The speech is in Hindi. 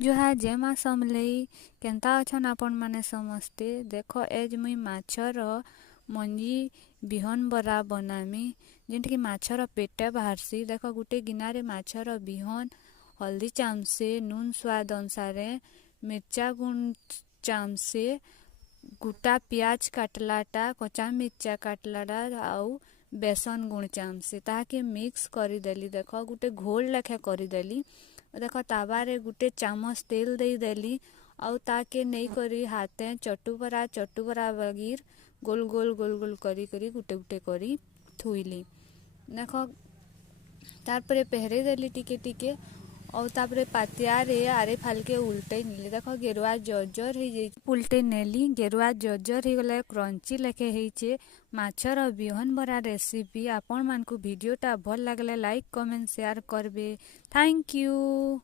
जुहा जय माँ समलेई केन्ता अछन आपण माने समस्ते। देख एज मुई माछर मंजी बिहन बरा बनामी जेनटिकी माछर पेटे बाहरसी। देख गुटे गिनारे माछर बिहन हल्दी चामसे नून स्वाद अनुसारे मिर्चा गुंड चामसे गोटा पियाज काटलाटा कच्चा मिर्चा काटलाटा आउ बेसन गुण चामसे ताके मिक्स करदेली। देख गुटे घोल लेखे करदेली। देख ताबारे गुटे चामच तेल देदेली आउ ताके नहीं करी हाथे चटुबरा बगीर गोल गोल गोल गोल करी करी गुटे गुटे करी थुइली। देख तारपरे पहरे देली टिके टिके और तापरे पातियारे आरे फालके उल्टे नेली। देख गेरुआ जर्जर हो जाइए उल्टे नेली गेरुआ जर्जर हो गले क्रंची लेखे होइछे माछर बिहन बरा रेसिपी। आपण मानकु वीडियोटा भल लागले लाइक कमेंट शेयर करबे। Thank you.